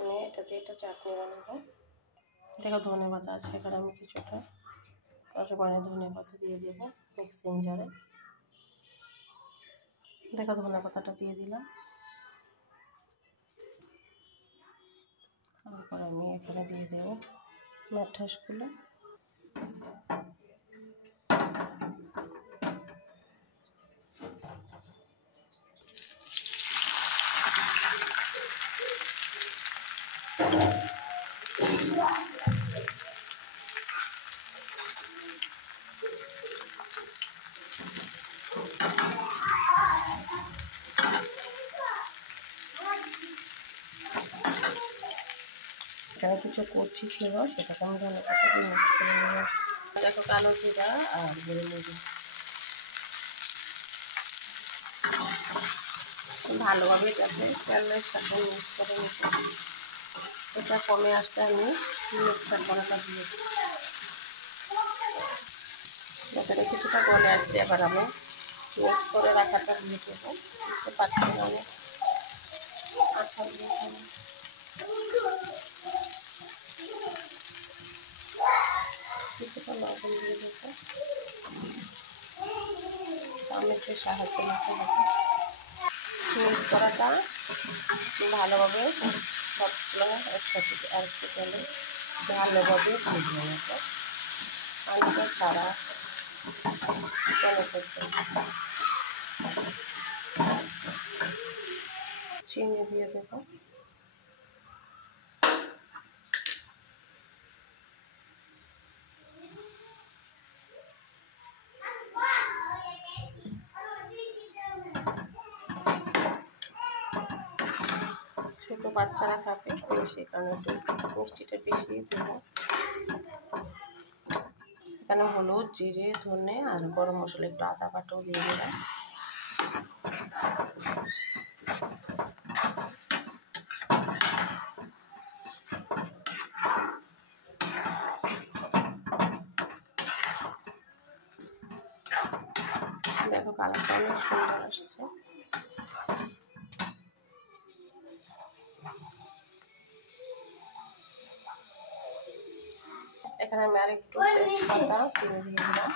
আমি এটা দিয়ে একটা চাটনি বানাবো। দেখো ধনে পাতা আছে, এখানে আমি কিছুটা পরিমাণে ধনে পাতা দিয়ে দেবো মিক্সিং জারে। দেখো ধনে পাতাটা দিয়ে দিলাম। তারপর আমি এখানে দিয়ে দেবো লেটুসগুলো। এখানে কিছু কচি ছিল, সেটাকে আমি ধনে পাতা দিয়ে মিক্স করে নেব। দেখো কালো জিরা আর গোলমরিচ ভালোভাবে যাতে তেলের সাথে মিক্স করে নিতে, এটা কমে আসতে আমি মিক্সার করাটা দিয়ে এখানে কিছুটা গলে আসছে। এবার আমি মিক্স করে রাখাটা দিয়ে দেবো। বুঝতে পারছি না আমি আঠা দিয়ে কিছুটা লবণ দিয়ে দেবো, চামচের সাহায্যে নিতে হবে। মিক্স করাটা ভালোভাবে সবগুলো একসাথে একটু তেলে ভালোভাবে ভেজে নেব। পানিটা ছাড়া চিনি দিয়ে দেবো। ছোটো বাচ্চারা খাবে, আমি সেই কারণে একটু মিষ্টিটা বেশি দেবো। এখানে হলুদ, জিরে, ধনে আর গরম মশলা একটু আদা বাটাও দিয়ে দিলাম। দেখো কালারটা অনেক সুন্দর আসছে। এখানে আমি আর একটু তেজপাতা তুলে দিয়ে দিলাম।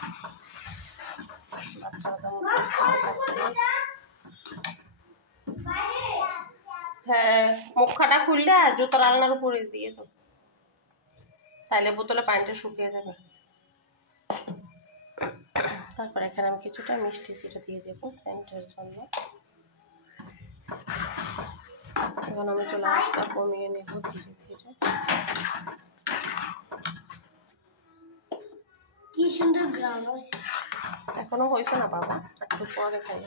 হ্যাঁ, মুখাটা খুললে জুতোর আলনার উপরে দিয়ে দাও, তাইলে বোতলে পানিটা শুকিয়ে যাবে। তারপর এখানে আমি কিছুটা মিষ্টি চিটা দিয়ে দেবো সেন্টের জন্য। এখন আমি তো লাস্টটা কমিয়ে নেব ধীরে ধীরে। কি সুন্দর গ্রাম আছে। এখনো হয়েছে না বাবা, একটু পরে খাই।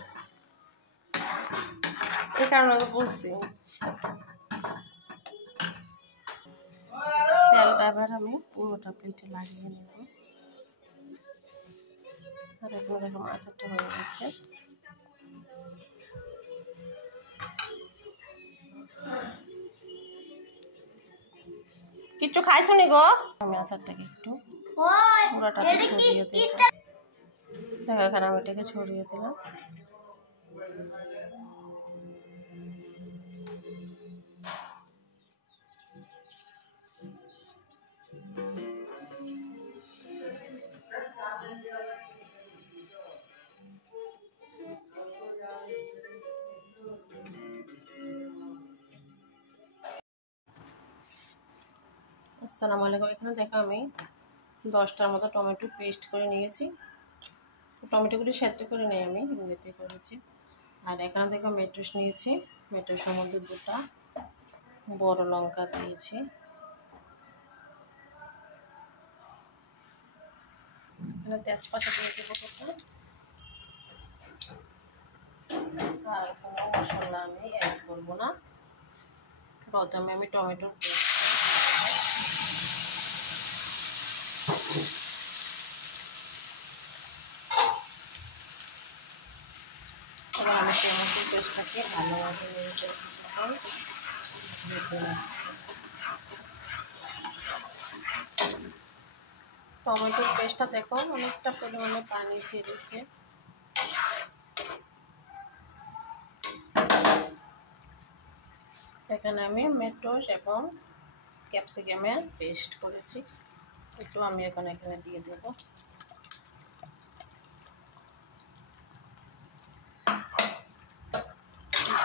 এই কারণে তো বলছি। তেলটা এবার আমি পুরোটা প্লেটে লাগিয়ে নেব। আর এখন দেখো আচারটা হয়ে গেছে। কিচ্ছু খাইছো নি গো? আমি আচারটাকে একটু পুরোটাকে ছড়িয়ে দিই। দেখো এখানে আমি এটাকে ছড়িয়ে দিলাম। আসসালামু আলাইকুম। এখানে দেখো আমি 10টার মতো টমেটো পেস্ট করে নিয়েছি। টমেটোগুলি সেদ্ধ করে নিয়ে আমি এমনিতে করেছি। আর এখানে দেখো মেটুস নিয়েছি, মেটুসের মধ্যে 2টা বড় লঙ্কা দিয়েছি। এখানে তেজপাতা দিয়ে দেবো কোথাও। আর কোনো মশলা আমি অ্যাড করবো না। প্রথমে আমি টমেটোর এবার আমি টমেটোর পেস্টটাকে ভালোভাবে নেড়ে টমেটোর পেস্টটা দেখো অনেকটা পরিমাণে পানি ছেড়েছে। এখানে আমি মেটোস এবং ক্যাপসিকামের পেস্ট করেছি, একটু আমি এখানে দিয়ে দেব।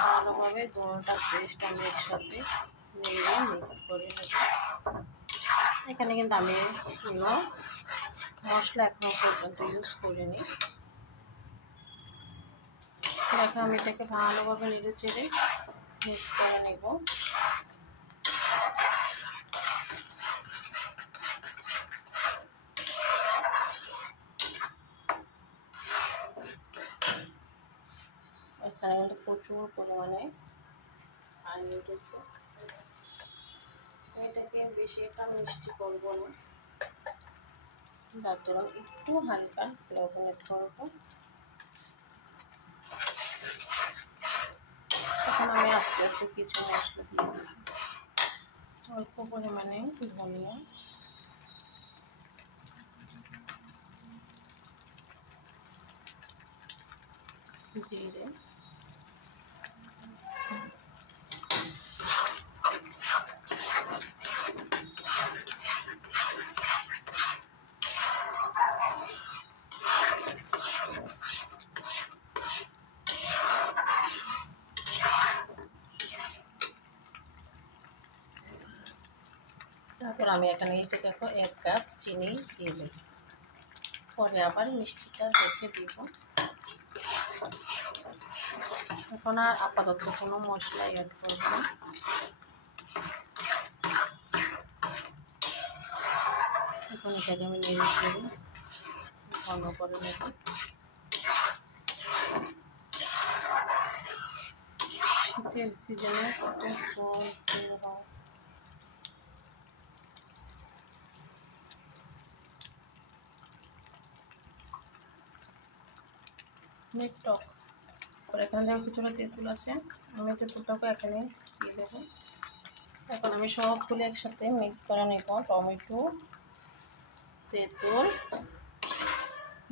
ভালোভাবে দুটোটা পেস্ট আমি একসাথে নেড়ে মিক্স করে নেব। এখানে কিন্তু আমি কোনো মশলা এখনো পর্যন্ত ইউজ করিনি। এখন আমি এটাকে ভালোভাবে নেড়ে চেড়ে মিক্স করে নেব। এখানে কিন্তু প্রচুর পরিমাণে পানি উঠেছে। এটাকে বেশি একটা মিষ্টি করবো না, যার জন্য একটু হালকা লবণ এড করবো। এখন আমি আস্তে আস্তে কিছু মশলা দিয়ে দেবো। অল্প পরিমাণে ধনিয়া, জিরে, তারপর আমি এখানে এই যে দেখো 1 কাপ চিনি দিয়ে দেব। পরে আবার মিষ্টিটা দেখে দিব। এখন আর আপাতত কোনো মশলা অ্যাড করব না। এখন এটাকে আমি নেড়ে চেড়ে ঘন করে নেব। শীতের সিজনে টক। এখানে দেখো কিছুটা তেঁতুল আছে, আমি তেঁতুলটাকে এখানে দিয়ে দেবো। এখন আমি সবগুলো একসাথে মিক্স করে নেব। টমেটো, তেঁতুল,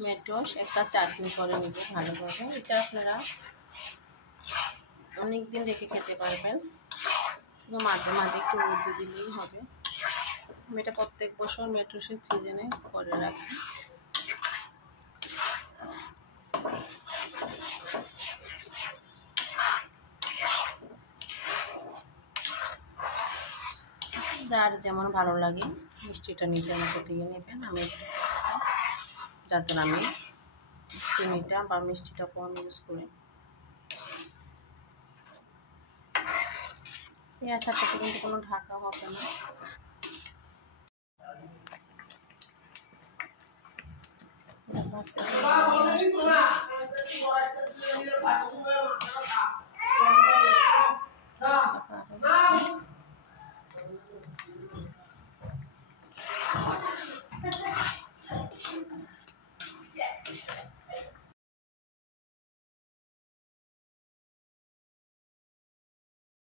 মেটোস একটা চাটনি করে নেব ভালোভাবে। এটা আপনারা অনেক দিন রেখে খেতে পারবেন, শুধু মাঝে মাঝে একটু রোদে দিলেই হবে। আমি এটা প্রত্যেক বছর মেটোসের সিজনে করে রাখি। যার যেমন ভালো লাগে মিষ্টিটা নিজের মতো দিয়ে নেবেন। আমি যার জন্য আমি চিনিটা বা মিষ্টিটা কম ইউজ করি। এই আচারটাতে কিন্তু কোনো ঢাকা হবে না।